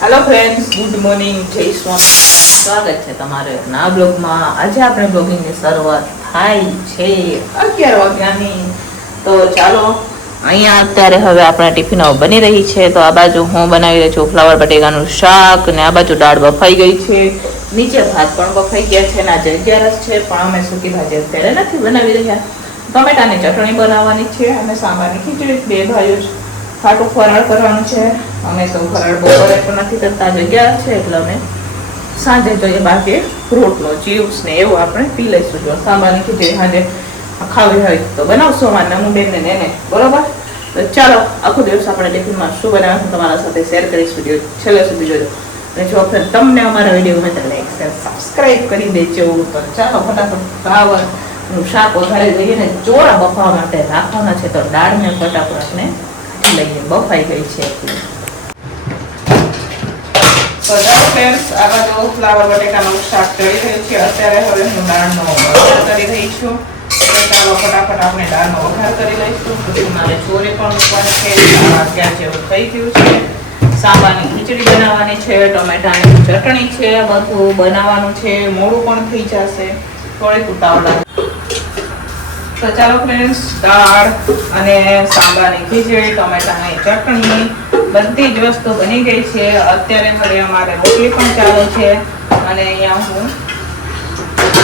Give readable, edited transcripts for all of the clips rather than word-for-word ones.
Hello friends, good morning, જય સ્વામી. સ્વાગત છે તમારે નવા બ્લોગમાં. આજે આપણે બ્લોગિંગની શરૂઆત થાય છે 11 વાગ્યાની. તો ચાલો, અહીંયા અત્યારે હવે આપણા ટિફિનો બની રહી છે. તો આ બાજુ હું બનાવી રહી છું ફ્લાવર બટેકાનું શાક, અને આ બાજુ દાળ બફાઈ ગઈ છે, નીચે ભાત પણ બફાઈ ગયા છે, અને આજે 11 છે પણ અમે સૂકી ભાજી અત્યારે નથી બનાવી રહ્યા. ટમેટાની ચટણી બનાવવાની છે અને સાંભારની ખીચડી. બે ભાઈઓ ખાટું ફરાળ કરવાનું છે. અમે તો ફરાળ બપોરે પણ નથી કરતા, જગ્યા છે એટલે અમે સાંજે જોઈએ. બાકી રોટલો, ચીપ્સ ને એવું આપણે પી લઈશું. જો સાંભારની ખીચડી સાંજે ખાવી હોય તો બનાવશો મારા નમુ બેન ને એને, બરોબર? તો ચાલો, આખો દિવસ આપણે ટિફિનમાં શું બનાવશું તમારા સાથે શેર કરીશ. વિડીયો છેલ્લે સુધી જોજો. અને જો તમને અમારા વિડીયો ગમે તો લાઈક શેર સબસ્ક્રાઈબ કરી દેજો. તો ચાલો ફટાફટ ફ્લાવરનું શાક વઘારી દઈએ ને ચોળા બફાવા માટે રાખવાના છે. તો દાળને ફટાફટ આપણે લઈએ, બફાઈ ગઈ છે. તો ચાલો ફ્રેન્ડ્સ, આ બાજુ ફ્લાવર બટેકાનું શાક કરી રહી છે. અત્યારે હવે હું દાળનો વઘાર કરી રહી છું. તો ચાલો ફટાફટ આપણે દાળનો વઘાર કરી લઈશું. પછી મારે ચોરી પણ મૂકવાની છે. અત્યારે જેવું થઈ ગયું છે. સાંભારની ખીચડી બનાવવાની છે, ટમેટાની ચટણી છે, બધું બનાવવાનું છે. મોડું પણ થઈ જશે, થોડીક ઉતાવળ. તો ચાલો ફ્રેન્ડ્સ, દાળ અને સાંભારની ખીચડી, ટમેટાની ચટણી બધી જ વસ્તુ બની ગઈ છે. અત્યારે હવે અમારે રોટલી પણ ચાલુ છે. અને અહીંયા હું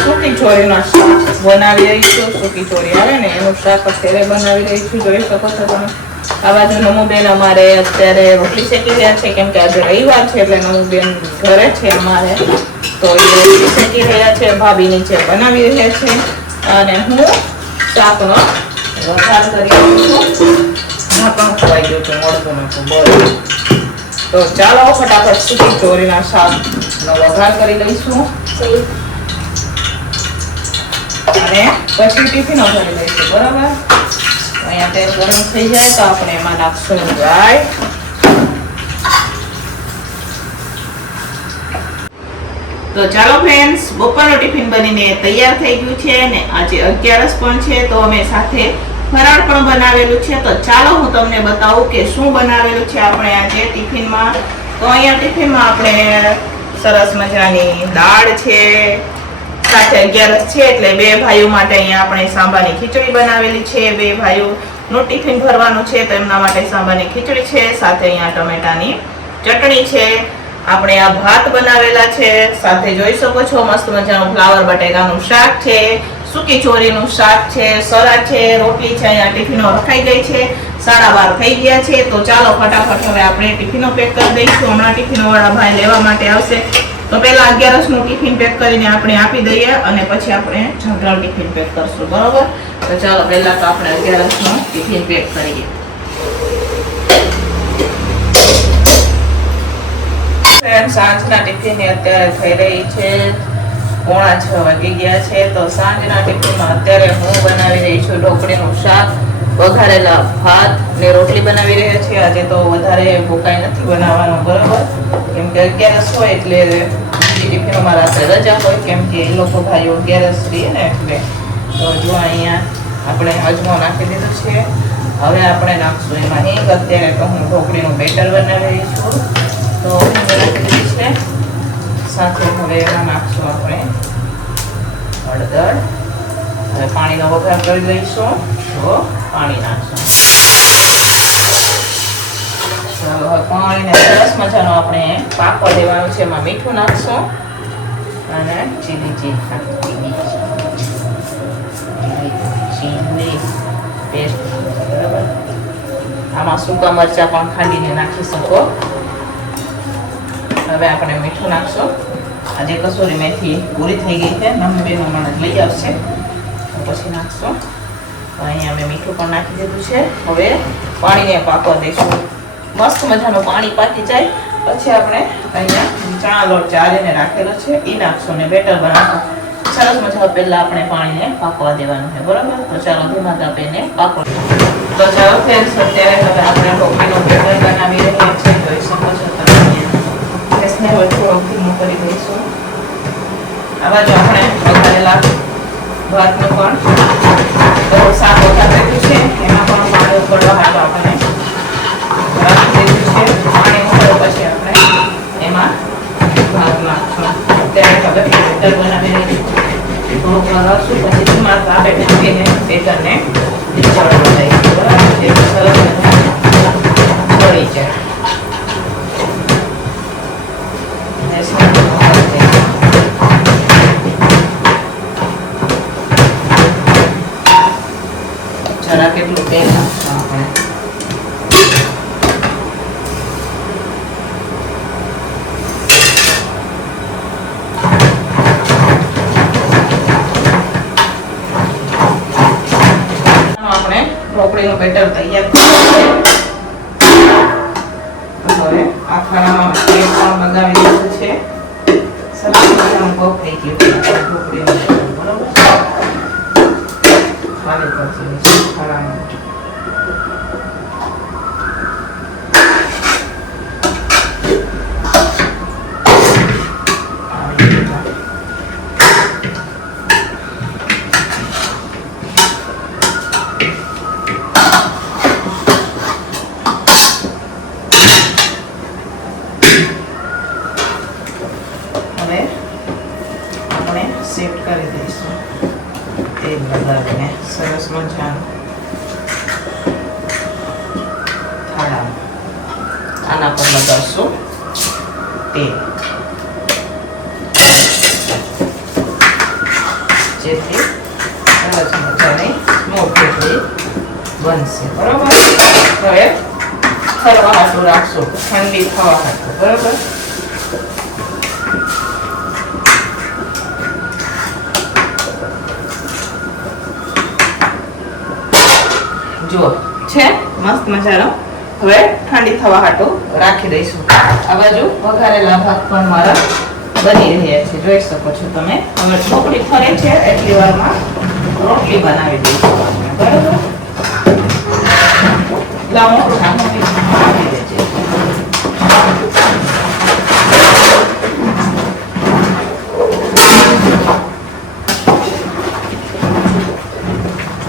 સૂકી ચોરીનો શાક બનાવી રહી છું. સૂકી ચોરી આવે ને એનું શાક અત્યારે બનાવી રહી છું, જોઈ શકો છો તમે. આ બાજુ નમુબેન અમારે અત્યારે રોટલી શેકી રહ્યા છે, કેમ કે આજે રવિવાર છે એટલે નમુબેન ઘરે છે અમારે. તો એ રોટલી શેકી રહ્યા છે, ભાભી નીચે બનાવી રહ્યા છે, અને હું શાકનો વઘાર કરી રહી છું. પણ ખવાઈ ગયું છે, મળતું નથી. બરોબર, તો ચાલો ફટાફટ સૂકી ચોરીના શાકનો વઘાર કરી લઈશું અને પછી ટિફિનો ભરી લઈશું, બરાબર? અહીંયા તેલ ગરમ થઈ જાય તો આપણે એમાં નાખશું રાઈ. તો ચાલો ફ્રેન્ડ્સ, બપોરનું ટિફિન બનીને તૈયાર થઈ ગયું છે ને આજે 11 પણ છે. તો અમે સાથે ફરાળ પણ બનાવેલું છે. તો ચાલો હું તમને બતાવું કે શું બનાવેલું છે આપણે આજે ટિફિનમાં. તો અહીંયા ટિફિનમાં આપણે સરસ મજાની દાળ છે, સાથે 11 છે એટલે બે ભાઈઓ માટે અહીંયા આપણે સાંભારની ખીચડી બનાવેલી છે. બે ભાઈઓનું ટિફિન ભરવાનું છે તો એમના માટે સાંભારની ખીચડી છે, સાથે અહીંયા ટમેટાની ચટણી છે. આપણે આ ભાત બનાવેલા છે, સાથે જોઈ શકો છો મસ્ત મજાનું ફ્લાવર બટેકાનું શાક છે, સૂકી ચોરીનું શાક છે, સલાડ છે, રોટલી છે. અહીંયા ટિફિનો રખાઈ ગઈ છે, 12:30 થઈ ગયા છે. તો ચાલો ફટાફટ હવે આપણે ટિફિનો પેક કરી દઈશું. હમણાં ટિફિનો વાળા ભાઈ લેવા માટે આવશે. તો પહેલા 11નું ટિફિન પેક કરીને આપણે આપી દઈએ અને પછી આપણે જનરલ ટિફિન પેક કરશું, બરોબર? તો ચાલો પહેલા તો આપણે 11નું ટિફિન પેક કરીએ. સાંજના ટિફિન અત્યારે થઈ રહી છે 5:45 વાગી ગયા છે. તો સાંજના ટિફિનમાં અત્યારે હું બનાવી રહી છું ઢોકળીનું શાક, વઘારેલા ભાત ને રોટલી બનાવી રહ્યા છીએ. આજે તો વધારે ભૂકાઈ નથી બનાવવાનું, બરોબર? કેમ કે 11 હોય એટલે ટિફિનોમાં રાત્રે રજા હોય, કેમ કે એ લોકો ભાઈઓ 11 રહીએ ને એટલે. તો જો અહીંયા આપણે અજમો નાખી દીધું છે. હવે આપણે નાખશું એમાં હિંગ. અત્યારે તો હું ઢોકળીનું બેટર બનાવી રહી છું. તો છે સાથે હવે એમાં નાખશું આપણે હળદર. હવે પાણીનો વઘાર કરી લઈશું. તો પાણી નાખશું. હવે પાણીને સરસ મજાનો આપણે પાકવા દેવાનું છે. એમાં મીઠું નાખશું અને ચીલી પેસ્ટ, બરાબર? આમાં સૂકા મરચાં પણ ખાંડીને નાખી શકો. હવે આપણે મીઠું નાખશું. આજે કસૂરી મેથી પૂરી થઈ ગઈ છે, નમબેન હમણાં લઈ આવશે તો પછી નાખશું. તો અહીંયા અમે મીઠું પણ નાખી દીધું છે. હવે પાણીને પાકવા દઈશું. મસ્ત મજાનું પાણી પાકી જાય પછી આપણે અહીંયા ચણા લોટ ચાળીને રાખેલો છે એ નાખશું ને બેટર બનાવશું. સરસ મજા પહેલા આપણે પાણીને પાકવા દેવાનું છે, બરાબર? તો ચાલો ધીમા તાપીને પાકવા. તો ચાલો ફ્રેન્ડ્સ, અત્યારે હવે આપણે ઢોકળીનું બેટર બનાવી રહ્યા છીએ, જોઈ શકો છો તમે. ગેસને હવે થોડોક ધીમો કરી દઈશું. આ બાજુ આપણે વઘારેલા ભાતનું પણ શાક વઘાર રાખ્યું છે, એમાં પણ પાણી ઉકળવા હાલો આપણે રાખી દીધું છે. પાણી ઉકળે પછી આપણે બેટર બનાવી લઈશું. થોડુંક રસું પછી ધીમા તાપે ઢાંકીને બેટરને ચડવા દઈશું. બરાબર, એ સરસ ચડી જાય. જરા કેટલું તેલ નાખશું આપણે. આપણે ઢોકળીનું બેટર તૈયાર કર્યું છે. હવે આ ખાણામાં તેલ પણ લગાવી દીધું છે. સરસ મજાનું બહુ થઈ ગયું ઢોકળીનું બેટર. બરોબર, ખાલી કરશે ખાણામાં. સેટ કરી દઈશું તેલ લગાવીને સરસ મજાનું થાળામાં. આના પર લગાવશું તેલ, જેથી સરસ મજાની સ્મોક ઢોકળી બનશે. બરોબર, હવે થરવા હાટું રાખશું, ઠંડી થવા હાટું. બરોબર, જો છે મસ્ત મજાનો. હવે ઠંડી થવા હાટું રાખી દઈશું. આ બાજુ વઘારેલા ભાત પણ મારા બની રહ્યા છે, જોઈ શકો છો તમે. હવે ઢોકળી ફરે છે એટલી વારમાં રોટલી બનાવી દઈશું આપણે. બરાબર, લાવો નાખી દેજે.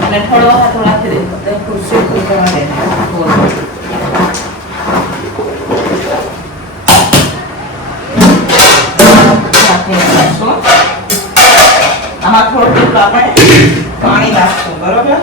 અને થોડો હાથો રાખી દે તો ખુરશી જવા દે. આમાં થોડું આપણે પાણી નાખશું. બરોબર,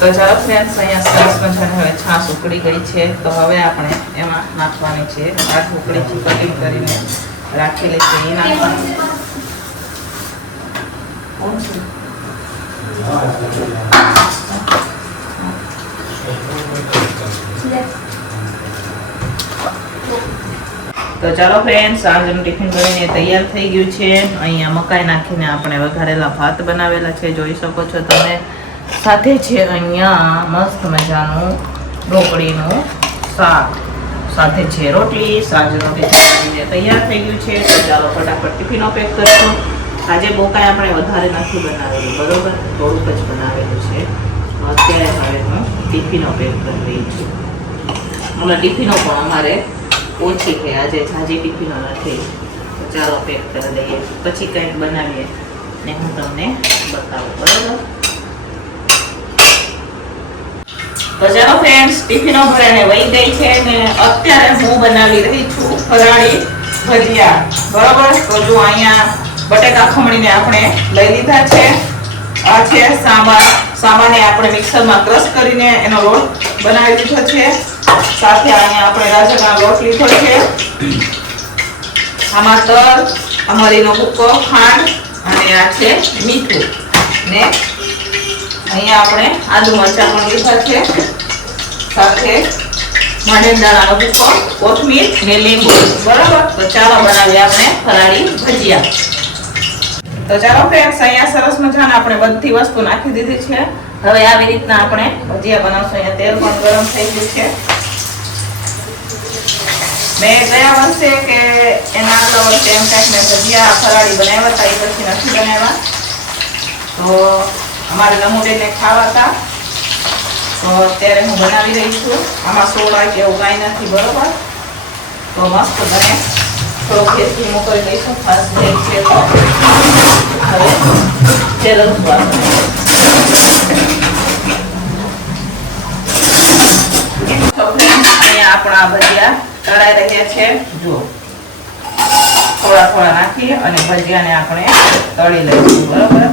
તો ચાલો ફ્રેન્ડ્સ, અહીંયા સરસ મજાની હવે છાશ ઉકળી ગઈ છે. તો હવે આપણે એમાં નાખવાની છે આ ઢોકળી કટિંગ કરીને રાખેલી છે એ નાખવાની. તો ચાલો ફ્રેન્ડ્સ, આજનું ટિફિન કરીને તૈયાર થઈ ગયું છે. અહીંયા મકાઈ નાખીને આપણે વઘારેલા ભાત બનાવેલા છે, જોઈ શકો છો તમે. સાથે છે અહીંયા મસ્ત મજાનું ઢોકળીનું શાક, સાથે છે રોટલી. સાંજનું ટિફિન તૈયાર થઈ ગયું છે. તો ચાલો ફટાફટ ટિફિનો પેક કરશું. આજે બહુ કાંઈ આપણે વધારે નથી બનાવેલું, બરોબર, થોડુંક જ બનાવેલું છે. અત્યારે હવે હું ટિફિનો પેક કરી રહી છું. હમણાં ટિફિનો પણ અમારે ઓછી છે, આજે ઝાઝી ટિફિનો નથી. તો ચાલો પેક કરી દઈએ, પછી કંઈક બનાવીએ ને હું તમને બતાવું. બરાબર, તો ચાલો ફ્રેન્ડ્સ, ટિફિનો ભરાઈને વહી ગઈ છે ને અત્યારે હું બનાવી રહી છું ફરાળી ભજીયા. બરોબર, તો જો અહીંયા બટેકા ખમણીને આપણે લઈ લીધા છે. આ છે સાંબાર. સાંબારને આપણે મિક્સરમાં ક્રશ કરીને એનો લોટ બનાવી દીધો છે. સાથે અહીંયા આપણે રાજગરાનો લોટ લીધો છે. આમાં તલ, મરીનો ભૂકો, ખાંડ અને આ છે મીઠું ને અહીંયા આપણે આદુ મરચાં પણ લીધા છે. સાથે મણેદાણાનો ભૂકો, કોથમીર ને લીંબુ. બરાબર, તો ચાલો બનાવીએ આપણે ફરાળી ભજીયા. તો ચાલો ફ્રેન્ડ્સ, અહીંયા સરસ મજાના આપણે બધી વસ્તુ નાખી દીધી છે. હવે આવી રીતના આપણે ભજીયા બનાવશું. અહીંયા તેલ પણ ગરમ થઈ ગયું છે. મેં ગયા વર્ષે કે એના આગલા વર્ષે એમ કાંઈક મેં ભજીયા ફરાળી બનાવ્યા હતા, એ પછી નથી બનાવ્યા. તો અમારે નમૂડીને ખાવા હતા, તો અત્યારે હું બનાવી રહી છું. આમાં સોડા કે એવું કાંઈ નથી. બરોબર, તો મસ્ત બને થોડો ગેસ ધીમો કરી દઈશું. ફાસ્ટ ગેસ છે તો હવે તેલ અહીંયા આપણા ભજીયા તળાઈ રહ્યા છે. જુઓ, થોડા થોડા નાખી અને ભજીયાને આપણે તળી લઈશું. બરોબર.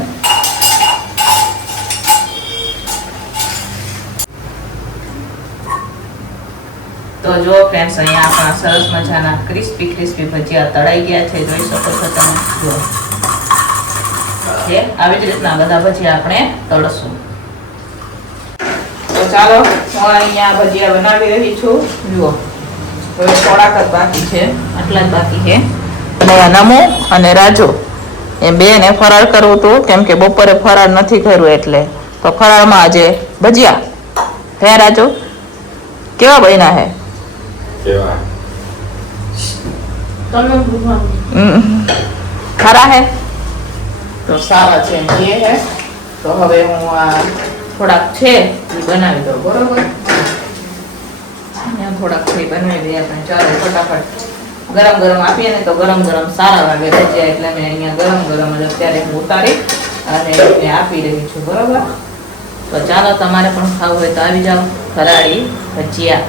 તો જો ફ્રેન્ડ્સ, અહીંયા આપણા સરસ મજાના ક્રિસ્પી ભજીયા તળાઈ ગયા છે. જોઈ શકો છો તમે. જો આવી જ રીતના બધા ભજીયા આપણે તળશું. તો ચાલો, હું અહીંયા ભજીયા બનાવી રહી છું. જુઓ, હવે થોડાક જ બાકી છે, આટલા જ બાકી છે. અને નમો અને રાજુ એ બેને ફરાળ કરવું હતું, કેમ કે બપોરે ફરાળ નથી કર્યું એટલે. તો ફરાળમાં આજે ભજીયા હે રાજુ, કેવા બન્યા હે? ખરા હે? તો સારા છે એ હે. તો હવે હું આ થોડાક છે એ બનાવી દઉં. બરોબર. થોડાક છે બનાવી દઈએ આપણે. ચાલો ફટાફટ. ગરમ ગરમ આપીએ ને તો ગરમ ગરમ સારા લાગે ભજીયા, એટલે મેં અહીંયા ગરમ ગરમ જ અત્યારે હું ઉતારી અને આપી રહી છું. બરોબર. તો ચાલો, તમારે પણ ખાવું હોય તો આવી જાઓ. ફરાળી ભજીયા.